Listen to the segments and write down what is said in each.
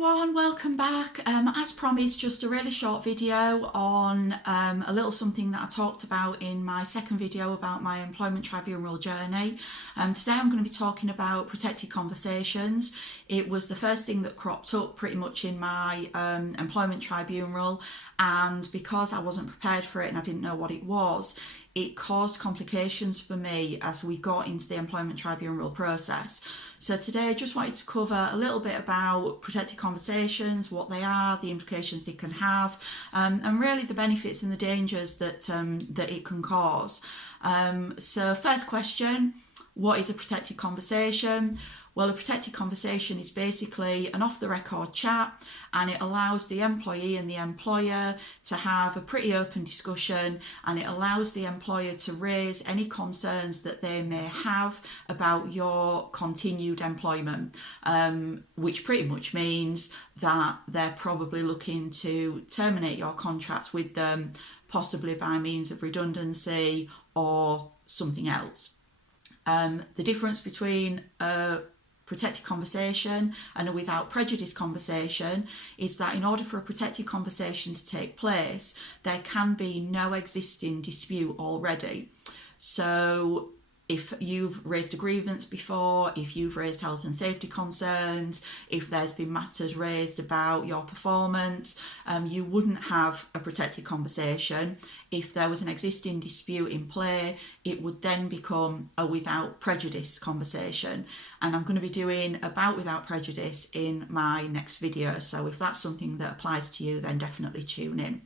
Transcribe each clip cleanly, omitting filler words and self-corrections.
everyone, welcome back. As promised, just a really short video on a little something that I talked about in my second video about my employment tribunal journey. Today I'm going to be talking about protected conversations. It was the first thing that cropped up pretty much in my employment tribunal, and because I wasn't prepared for it and I didn't know what it was, it caused complications for me as we got into the employment tribunal process. So today I just wanted to cover a little bit about protected conversations, what they are, the implications they can have, and really the benefits and the dangers that it can cause. So first question, what is a protected conversation? Well, a protected conversation is basically an off-the-record chat, and it allows the employee and the employer to have a pretty open discussion, and it allows the employer to raise any concerns that they may have about your continued employment, which pretty much means that they're probably looking to terminate your contract with them, possibly by means of redundancy or something else. The difference between a protected conversation and a without prejudice conversation is that in order for a protected conversation to take place, there can be no existing dispute already. So if you've raised a grievance before, if you've raised health and safety concerns, if there's been matters raised about your performance, you wouldn't have a protected conversation. If there was an existing dispute in play, it would then become a without prejudice conversation. And I'm going to be doing about without prejudice in my next video. So if that's something that applies to you, then definitely tune in.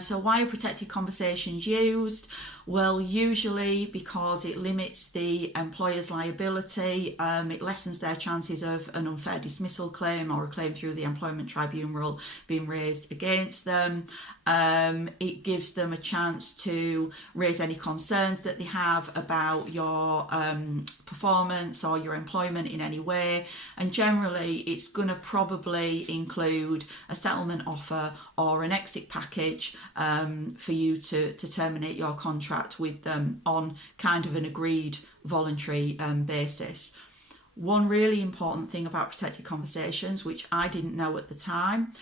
So why are protected conversations used? Well, usually because it limits the employer's liability, it lessens their chances of an unfair dismissal claim or a claim through the employment tribunal being raised against them. It gives them a chance to raise any concerns that they have about your performance or your employment in any way, and generally it's going to probably include a settlement offer or an exit package for you to terminate your contract with them on kind of an agreed voluntary basis. One really important thing about protected conversations, which I didn't know at the time,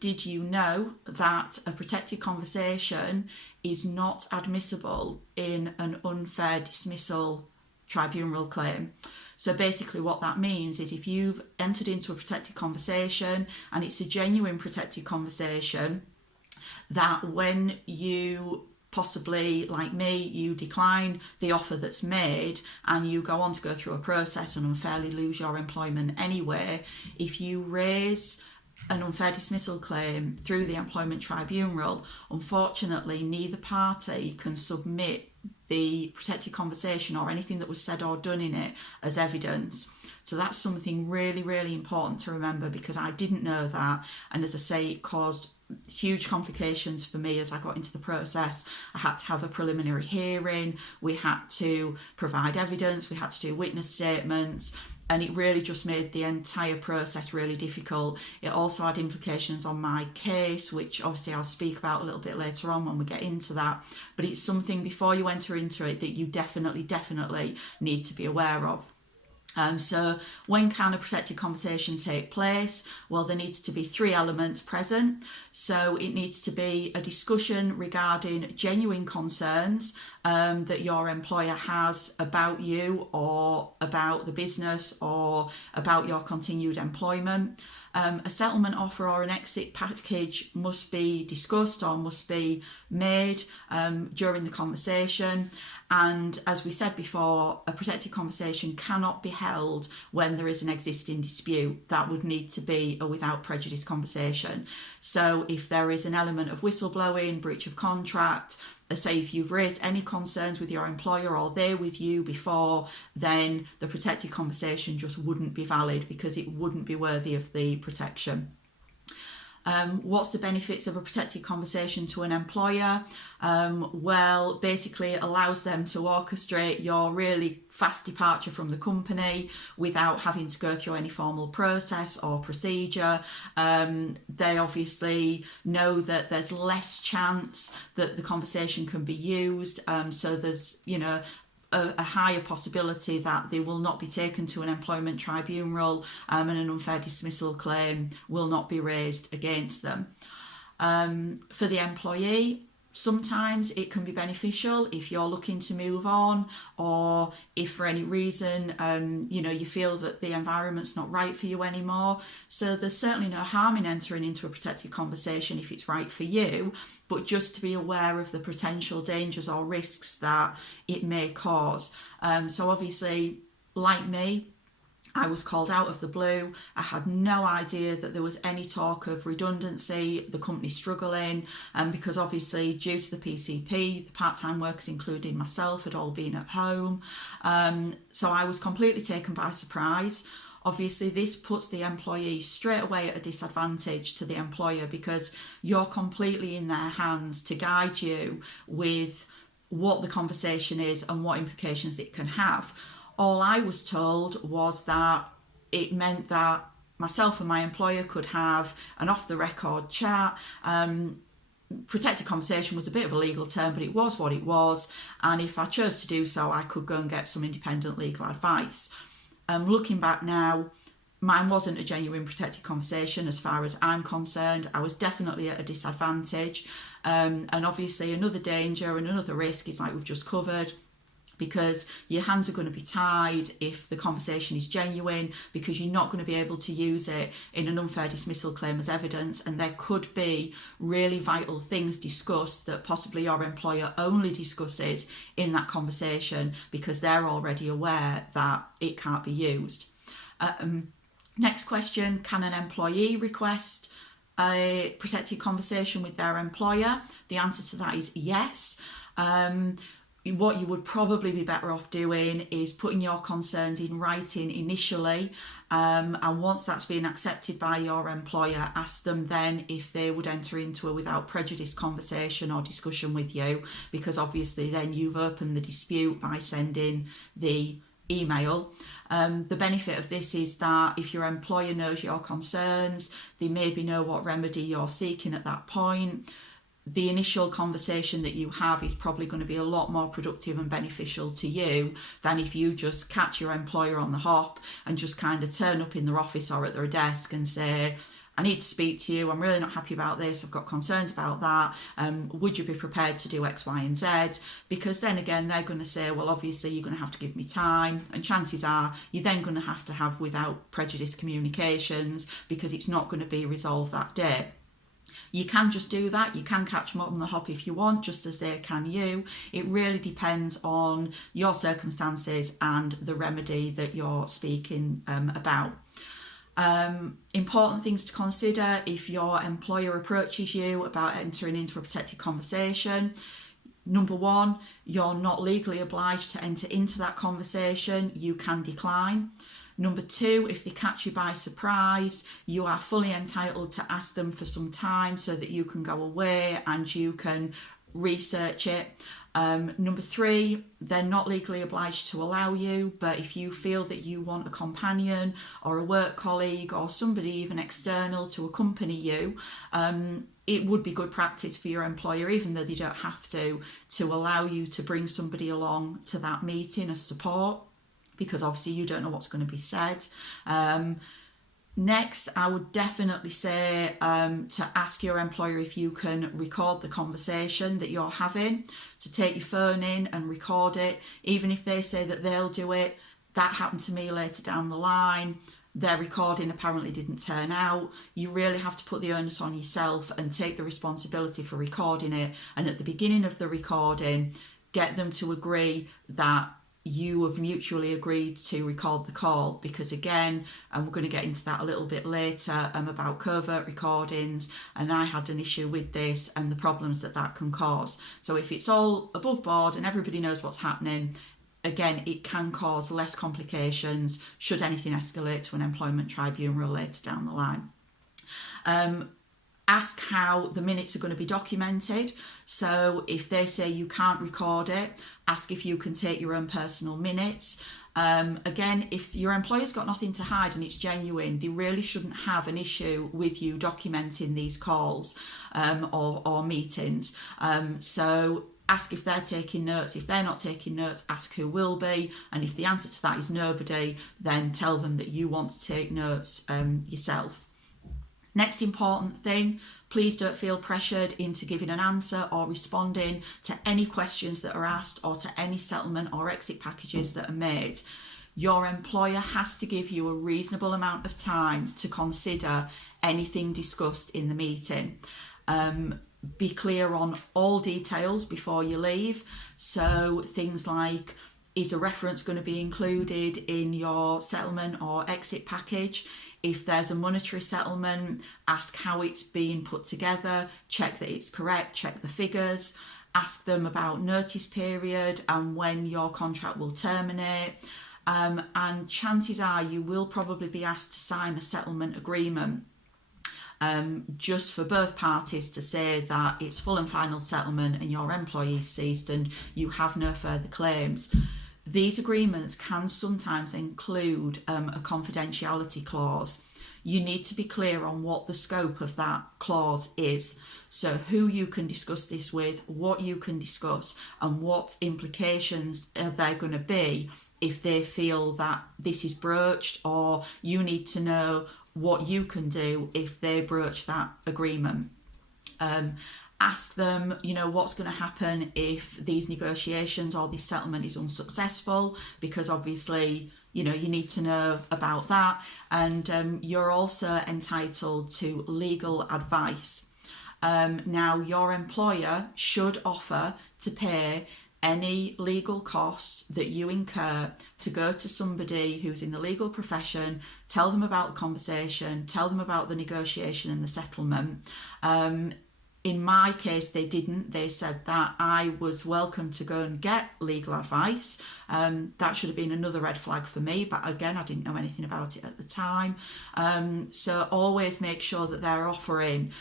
did you know that a protected conversation is not admissible in an unfair dismissal tribunal claim? So basically what that means is if you've entered into a protected conversation and it's a genuine protected conversation, that when you possibly, like me, you decline the offer that's made and you go on to go through a process and unfairly lose your employment anyway, if you raise an unfair dismissal claim through the employment tribunal, unfortunately neither party can submit the protected conversation or anything that was said or done in it as evidence. So that's something really, really important to remember, because I didn't know that, and as I say, it caused huge complications for me as I got into the process. I had to have a preliminary hearing, we had to provide evidence, we had to do witness statements, and it really just made the entire process really difficult. It also had implications on my case, which obviously I'll speak about a little bit later on when we get into that, but it's something before you enter into it that you definitely need to be aware of. So when can a protected conversation take place? Well, there needs to be three elements present. So it needs to be a discussion regarding genuine concerns that your employer has about you or about the business or about your continued employment. A settlement offer or an exit package must be discussed or must be made during the conversation. And as we said before, a protected conversation cannot be held when there is an existing dispute. That would need to be a without prejudice conversation. So if there is an element of whistleblowing, breach of contract, say if you've raised any concerns with your employer or they with you before, then the protected conversation just wouldn't be valid because it wouldn't be worthy of the protection. What's the benefits of a protected conversation to an employer? Well, basically it allows them to orchestrate your really fast departure from the company without having to go through any formal process or procedure. They obviously know that there's less chance that the conversation can be used, so there's, a higher possibility that they will not be taken to an employment tribunal, and an unfair dismissal claim will not be raised against them. For the employee, sometimes it can be beneficial if you're looking to move on, or if for any reason you feel that the environment's not right for you anymore. So there's certainly no harm in entering into a protected conversation if it's right for you, but just to be aware of the potential dangers or risks that it may cause. So obviously, like me, I was called out of the blue. I had no idea that there was any talk of redundancy, the company struggling, because obviously due to the PCP, the part-time workers, including myself, had all been at home. So I was completely taken by surprise. Obviously, this puts the employee straight away at a disadvantage to the employer, because you're completely in their hands to guide you with what the conversation is and what implications it can have. All I was told was that it meant that myself and my employer could have an off-the-record chat. Protected conversation was a bit of a legal term, but it was what it was. And if I chose to do so, I could go and get some independent legal advice. Looking back now, mine wasn't a genuine protected conversation as far as I'm concerned. I was definitely at a disadvantage. And obviously another danger and another risk is, like we've just covered, because your hands are going to be tied if the conversation is genuine, because you're not going to be able to use it in an unfair dismissal claim as evidence, and there could be really vital things discussed that possibly your employer only discusses in that conversation because they're already aware that it can't be used. Next question, can an employee request a protected conversation with their employer? The answer to that is yes. What you would probably be better off doing is putting your concerns in writing initially, and once that's been accepted by your employer, ask them then if they would enter into a without prejudice conversation or discussion with you, because obviously then you've opened the dispute by sending the email. The benefit of this is that if your employer knows your concerns, they maybe know what remedy you're seeking at that point. The initial conversation that you have is probably going to be a lot more productive and beneficial to you than if you just catch your employer on the hop and just kind of turn up in their office or at their desk and say, I need to speak to you, I'm really not happy about this, I've got concerns about that, would you be prepared to do X, Y and Z? Because then again, they're going to say, well, obviously you're going to have to give me time, and chances are you're then going to have without prejudice communications, because it's not going to be resolved that day. You can just do that. You can catch them on the hop if you want, just as they can you. It really depends on your circumstances and the remedy that you're speaking about. Important things to consider if your employer approaches you about entering into a protected conversation. Number one, you're not legally obliged to enter into that conversation. You can decline. Number two, if they catch you by surprise, you are fully entitled to ask them for some time so that you can go away and you can research it. Number three, they're not legally obliged to allow you, but if you feel that you want a companion or a work colleague or somebody even external to accompany you, it would be good practice for your employer, even though they don't have to allow you to bring somebody along to that meeting as support, because obviously you don't know what's going to be said. Next, I would definitely say to ask your employer if you can record the conversation that you're having. So take your phone in and record it. Even if they say that they'll do it, that happened to me later down the line. Their recording apparently didn't turn out. You really have to put the onus on yourself and take the responsibility for recording it. And at the beginning of the recording, get them to agree that you have mutually agreed to record the call, because again, and we're going to get into that a little bit later, about covert recordings, and I had an issue with this and the problems that can cause. So if it's all above board and everybody knows what's happening, again, it can cause less complications should anything escalate to an employment tribunal later down the line. Ask how the minutes are going to be documented. So if they say you can't record it, ask if you can take your own personal minutes. Again, if your employer's got nothing to hide and it's genuine, they really shouldn't have an issue with you documenting these calls or meetings. So ask if they're taking notes. If they're not taking notes, ask who will be. And if the answer to that is nobody, then tell them that you want to take notes yourself. Next important thing, please don't feel pressured into giving an answer or responding to any questions that are asked or to any settlement or exit packages that are made. Your employer has to give you a reasonable amount of time to consider anything discussed in the meeting. Be clear on all details before you leave. So things like, is a reference going to be included in your settlement or exit package? If there's a monetary settlement, ask how it's being put together, check that it's correct, check the figures, ask them about notice period and when your contract will terminate. And chances are you will probably be asked to sign a settlement agreement just for both parties to say that it's full and final settlement and your employee ceased and you have no further claims. These agreements can sometimes include a confidentiality clause. You need to be clear on what the scope of that clause is. So who you can discuss this with, what you can discuss, and what implications are there going to be if they feel that this is broached, or you need to know what you can do if they broach that agreement. Ask them, what's going to happen if these negotiations or this settlement is unsuccessful, because obviously, you need to know about that. And you're also entitled to legal advice. Now, your employer should offer to pay any legal costs that you incur to go to somebody who's in the legal profession, tell them about the conversation, tell them about the negotiation and the settlement. In my case, they didn't. They said that I was welcome to go and get legal advice. That should have been another red flag for me, but again, I didn't know anything about it at the time. So always make sure that they're offering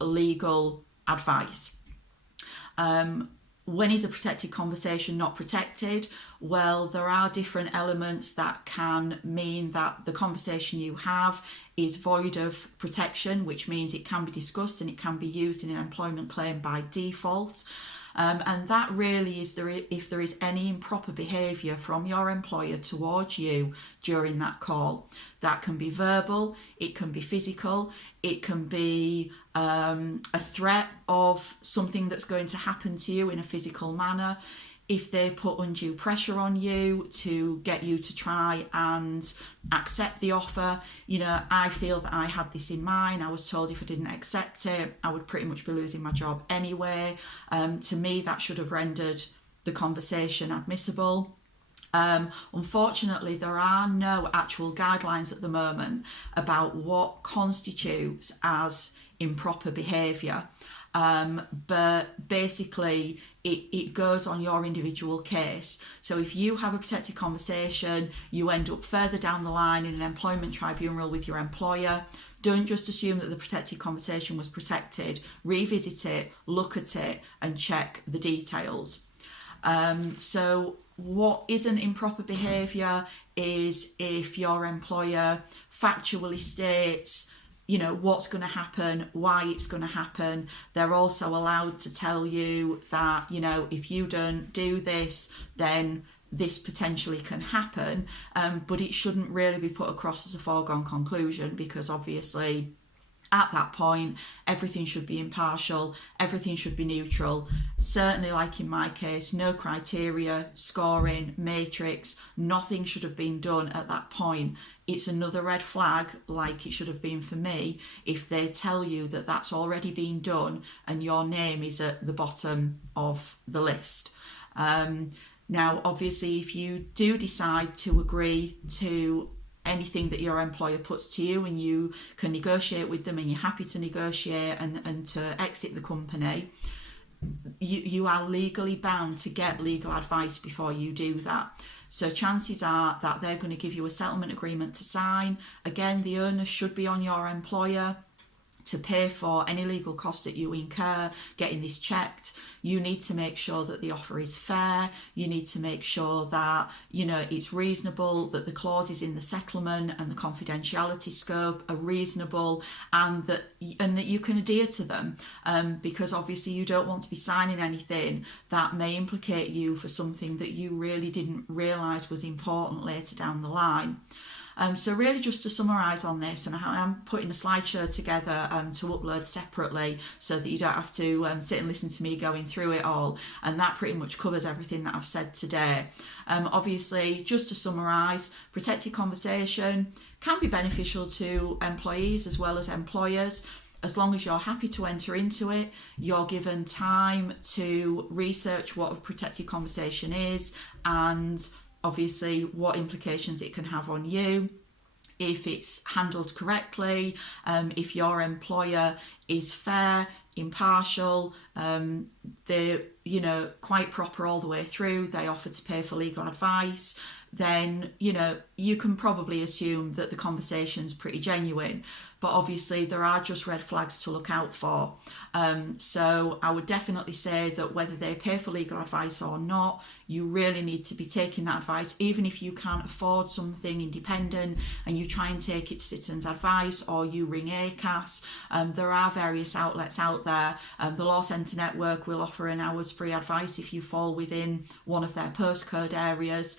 legal advice. When is a protected conversation not protected? Well, there are different elements that can mean that the conversation you have is void of protection, which means it can be discussed and it can be used in an employment claim by default. And that really is if there is any improper behaviour from your employer towards you during that call. That can be verbal, it can be physical, it can be a threat of something that's going to happen to you in a physical manner. If they put undue pressure on you to get you to try and accept the offer, I feel that I had this in mind. I was told if I didn't accept it, I would pretty much be losing my job anyway. To me, that should have rendered the conversation admissible. Unfortunately, there are no actual guidelines at the moment about what constitutes as improper behaviour. But basically it goes on your individual case. So if you have a protected conversation, you end up further down the line in an employment tribunal with your employer, don't just assume that the protected conversation was protected. Revisit it, look at it, and check the details. So what isn't improper behaviour is if your employer factually states what's going to happen, why it's going to happen. They're also allowed to tell you that, if you don't do this, then this potentially can happen. But it shouldn't really be put across as a foregone conclusion, because obviously at that point, everything should be impartial, everything should be neutral. Certainly, like in my case, no criteria, scoring, matrix, nothing should have been done at that point. It's another red flag, like it should have been for me, if they tell you that that's already been done and your name is at the bottom of the list. Now, obviously, if you do decide to agree to anything that your employer puts to you and you can negotiate with them and you're happy to negotiate and to exit the company, you are legally bound to get legal advice before you do that. So chances are that they're going to give you a settlement agreement to sign. Again, the onus should be on your employer to pay for any legal costs that you incur getting this checked. You need to make sure that the offer is fair. You need to make sure that, you know, it's reasonable, that the clauses in the settlement and the confidentiality scope are reasonable, and that you can adhere to them, because obviously you don't want to be signing anything that may implicate you for something that you really didn't realise was important later down the line. So really, just to summarise on this, and I am putting a slideshow together to upload separately so that you don't have to sit and listen to me going through it all, and that pretty much covers everything that I've said today. Obviously, just to summarise, protected conversation can be beneficial to employees as well as employers. As long as you're happy to enter into it, you're given time to research what a protected conversation is and obviously what implications it can have on you. If it's handled correctly, if your employer is fair, impartial, they're, you know, quite proper all the way through, they offer to pay for legal advice, then, you know, you can probably assume that the conversation's pretty genuine. But obviously there are just red flags to look out for. So I would definitely say that whether they pay for legal advice or not, you really need to be taking that advice. Even if you can't afford something independent and you try and take it to Citizens Advice or you ring ACAS, there are various outlets out there. The Law Centre Network will offer an hour's free advice if you fall within one of their postcode areas.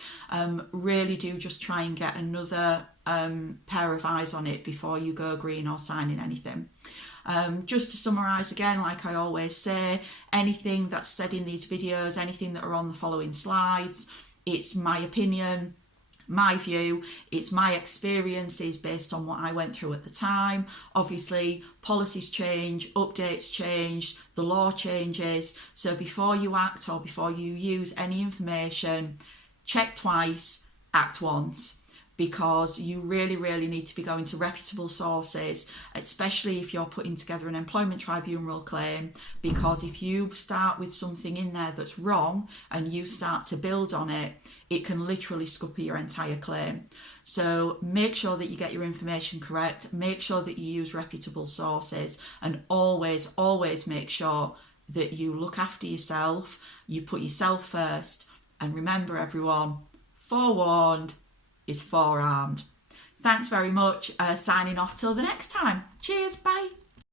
Really do just try and get another pair of eyes on it before you go green or signing anything. Just to summarise again, like I always say, anything that's said in these videos, anything that are on the following slides, it's my opinion, my view, it's my experiences based on what I went through at the time. Obviously, policies change, updates change, the law changes. So before you act or before you use any information, check twice, act once, because you really, really need to be going to reputable sources, especially if you're putting together an employment tribunal claim, because if you start with something in there that's wrong and you start to build on it, it can literally scupper your entire claim. So make sure that you get your information correct, make sure that you use reputable sources, and always, always make sure that you look after yourself, you put yourself first, and remember everyone, forewarned is forearmed. Thanks very much. Signing off till the next time. Cheers, bye.